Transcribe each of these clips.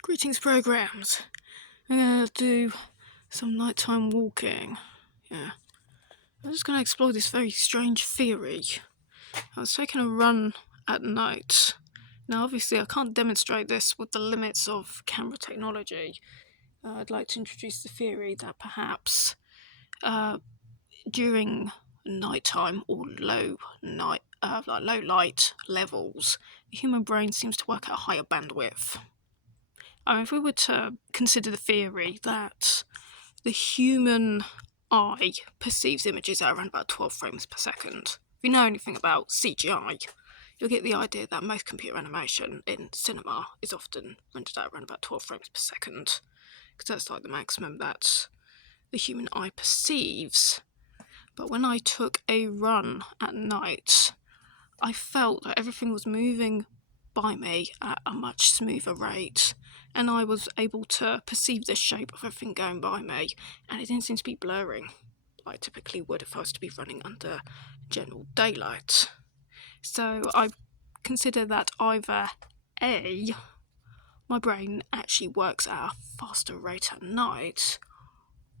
Greetings, programs. I'm gonna do some nighttime walking. Yeah. I'm just gonna explore this very strange theory. I was taking a run at night. Now, obviously, I can't demonstrate this with the limits of camera technology. I'd like to introduce the theory that perhaps during nighttime or low light levels, the human brain seems to work at a higher bandwidth. If we were to consider the theory that the human eye perceives images at around about 12 frames per second, if you know anything about CGI, you'll get the idea that most computer animation in cinema is often rendered at around about 12 frames per second, because that's like the maximum that the human eye perceives. But when I took a run at night, I felt that everything was moving by me at a much smoother rate, and I was able to perceive the shape of everything going by me, and it didn't seem to be blurring like I typically would if I was to be running under general daylight. So I consider that either A, my brain actually works at a faster rate at night,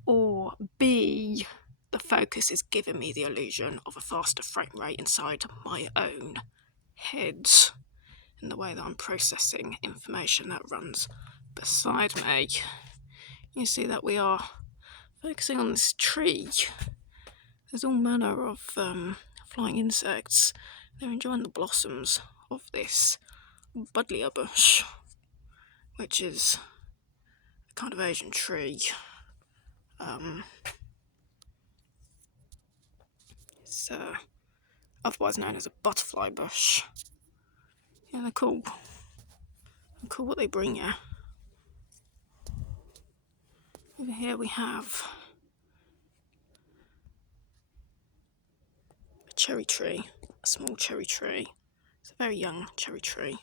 or B, the focus is giving me the illusion of a faster frame rate inside my own head, in the way that I'm processing information that runs beside me. You see that we are focusing on this tree. There's all manner of flying insects. They're enjoying the blossoms of this buddleia bush, which is a kind of Asian tree. It's otherwise known as a butterfly bush. Yeah, they're cool. They're cool what they bring you. Over here we have a cherry tree, a small cherry tree. It's a very young cherry tree.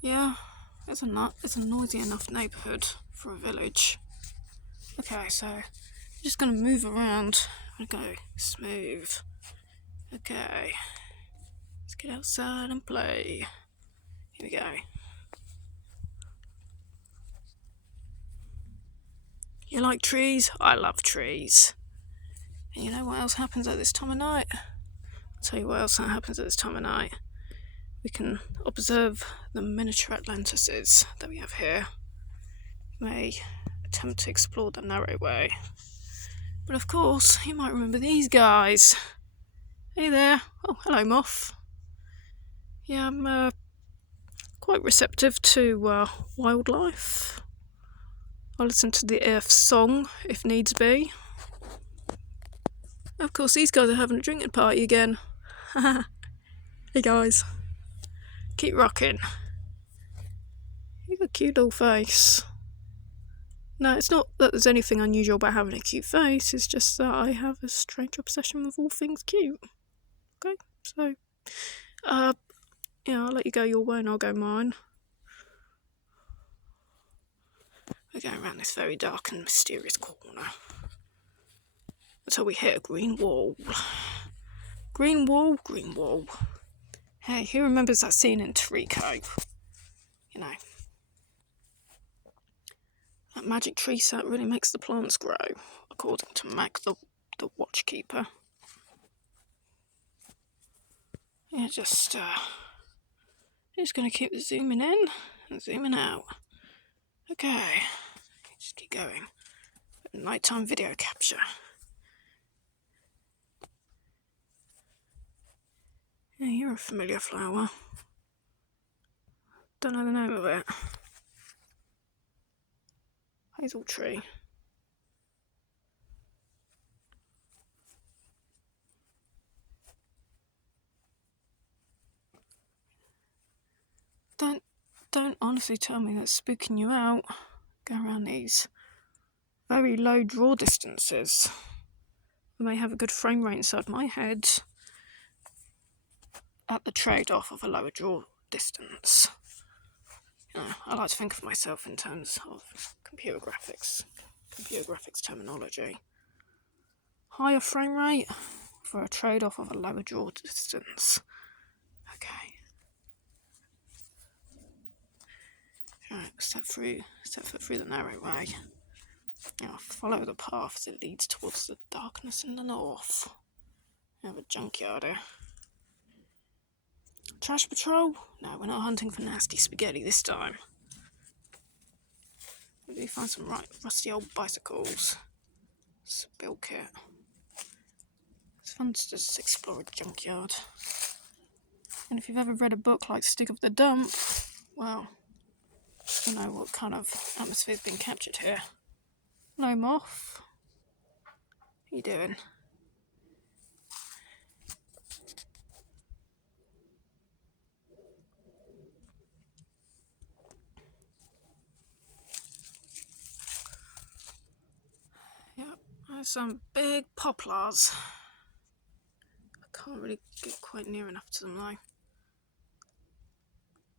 Yeah, it's a noisy enough neighbourhood for a village. Okay, so I'm just going to move around and go smooth. Okay, let's get outside and play. Here we go. You like trees? I love trees. And you know what else happens at this time of night? I'll tell you what else happens at this time of night. We can observe the miniature Atlantises that we have here. We may attempt to explore the narrow way. But of course, you might remember these guys. Hey there. Oh, hello, moth. Yeah, I'm quite receptive to wildlife. I listen to the earth song if needs be. Of course, these guys are having a drinking party again. Hey guys, keep rocking. You've got a cute little face. No, it's not that there's anything unusual about having a cute face, it's just that I have a strange obsession with all things cute. Okay, so, I'll let you go your way and I'll go mine. We're going around this very dark and mysterious corner until we hit a green wall. Green wall, green wall. Hey, who remembers that scene in Trico? You know, that magic tree sap really makes the plants grow, according to Mac the watchkeeper. Yeah, just going to keep zooming in and zooming out. Okay, just keep going. Nighttime video capture. Yeah, you're a familiar flower. Don't know the name of it. Hazel tree. Don't honestly tell me that's spooking you out. Go around these very low draw distances. I may have a good frame rate inside my head at the trade-off of a lower draw distance. I like to think of myself in terms of computer graphics terminology. Higher frame rate, for a trade-off of a lower draw distance. Okay. Right, step foot through the narrow way. Now follow the path as it leads towards the darkness in the north. We have a junkyard here. Trash patrol? No, we're not hunting for nasty spaghetti this time. We do find some rusty old bicycles. Spill kit. It's fun to just explore a junkyard. And if you've ever read a book like Stick of the Dump, well, you know what kind of atmosphere's been captured here. Hello, Moth. How you doing? Yep, there's some big poplars. I can't really get quite near enough to them though.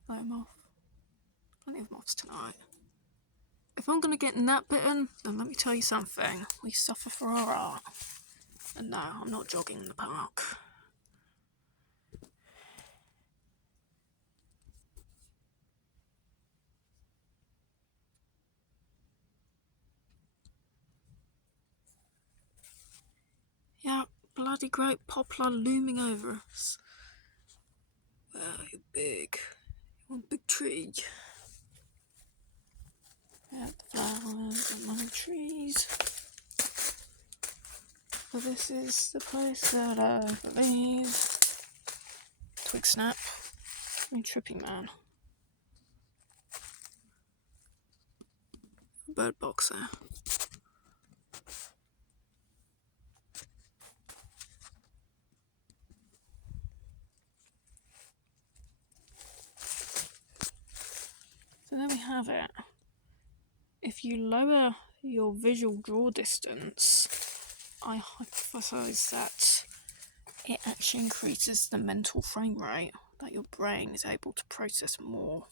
Hello, Moth. Plenty of moths tonight. If I'm going to get gnat bitten, then let me tell you something. We suffer for our art. And no, I'm not jogging in the park. Yeah, bloody great poplar looming over us. Wow, you're big. You're a big tree. Yeah, the flowers and my trees. So this is the place that I believe. Twig snap. You trippy man. Bird box there. So there we have it. If you lower your visual draw distance, I hypothesize that it actually increases the mental frame rate, that your brain is able to process more.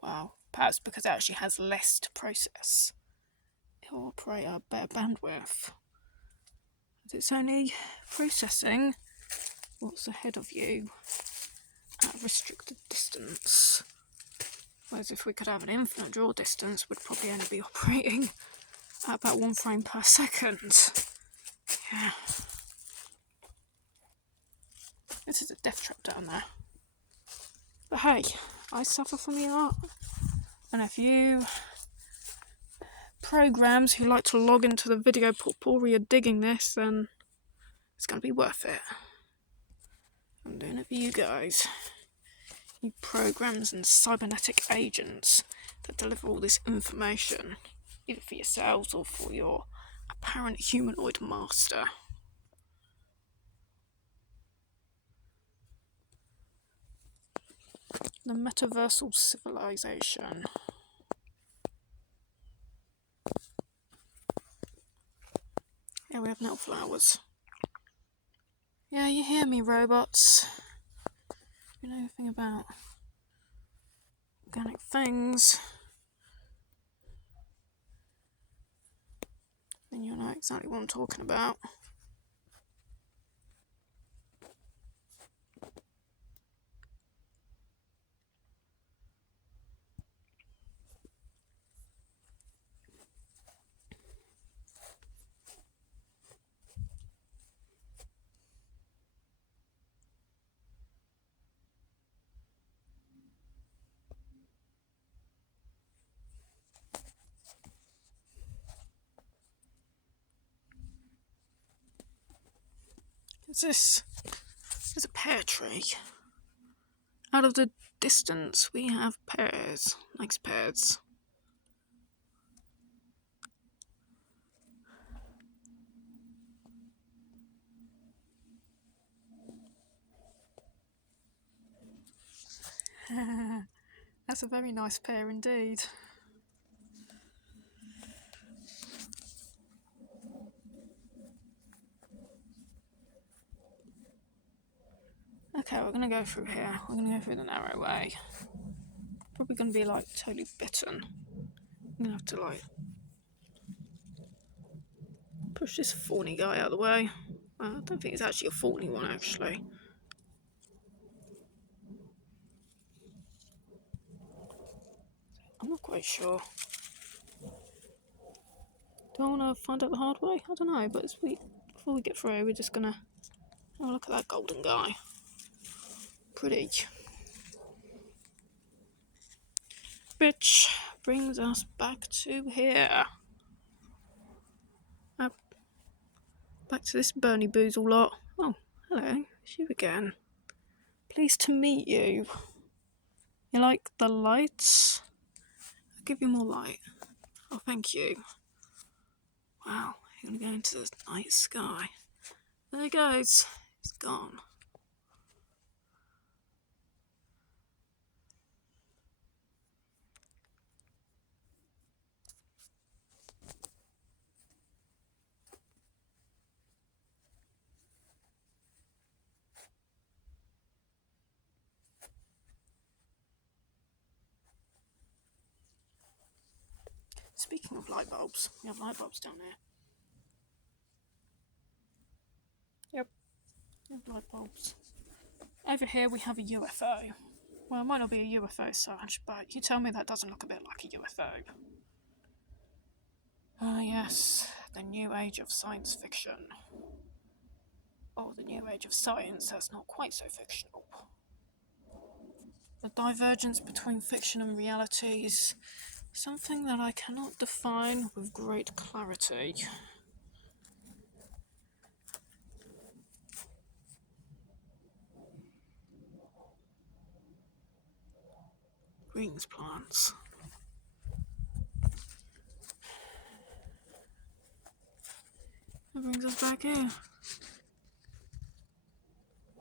Well, perhaps because it actually has less to process. It will operate at a better bandwidth. It's only processing what's ahead of you at a restricted distance. Whereas if we could have an infinite draw distance, we'd probably only be operating at about 1 frame per second. Yeah. This is a death trap down there. But hey, I suffer from the art. And if you programs who like to log into the video portfolio digging this, then it's going to be worth it. I'm doing it for you guys. You programs and cybernetic agents that deliver all this information, either for yourselves or for your apparent humanoid master. The metaversal civilization. Yeah, we have nettle flowers. Yeah, you hear me, robots. You know anything about organic things, then you'll know exactly what I'm talking about. There's a pear tree. Out of the distance, we have pears. Nice pears. That's a very nice pear indeed. Okay, we're gonna go through here. We're gonna go through the narrow way. Probably gonna be like totally bitten. I'm gonna have to like Push this thorny guy out of the way. I don't think it's actually a thorny one, actually. I'm not quite sure. Do I want to find out the hard way? I don't know, but before we get through, we're just gonna have a look at that golden guy. Pretty. Which brings us back to here. Back to this Bernie Boozle lot. Oh, hello, it's you again. Pleased to meet you. You like the lights? I'll give you more light. Oh, thank you. Wow, you're gonna go into the night sky. There it goes. It's gone. Speaking of light bulbs, we have light bulbs down there. Yep, we have light bulbs. Over here we have a UFO. Well, it might not be a UFO, Sarge, but you tell me that doesn't look a bit like a UFO. Ah, yes, the new age of science fiction. Or the new age of science that's not quite so fictional. The divergence between fiction and reality is something that I cannot define with great clarity. Greens plants. That brings us back here.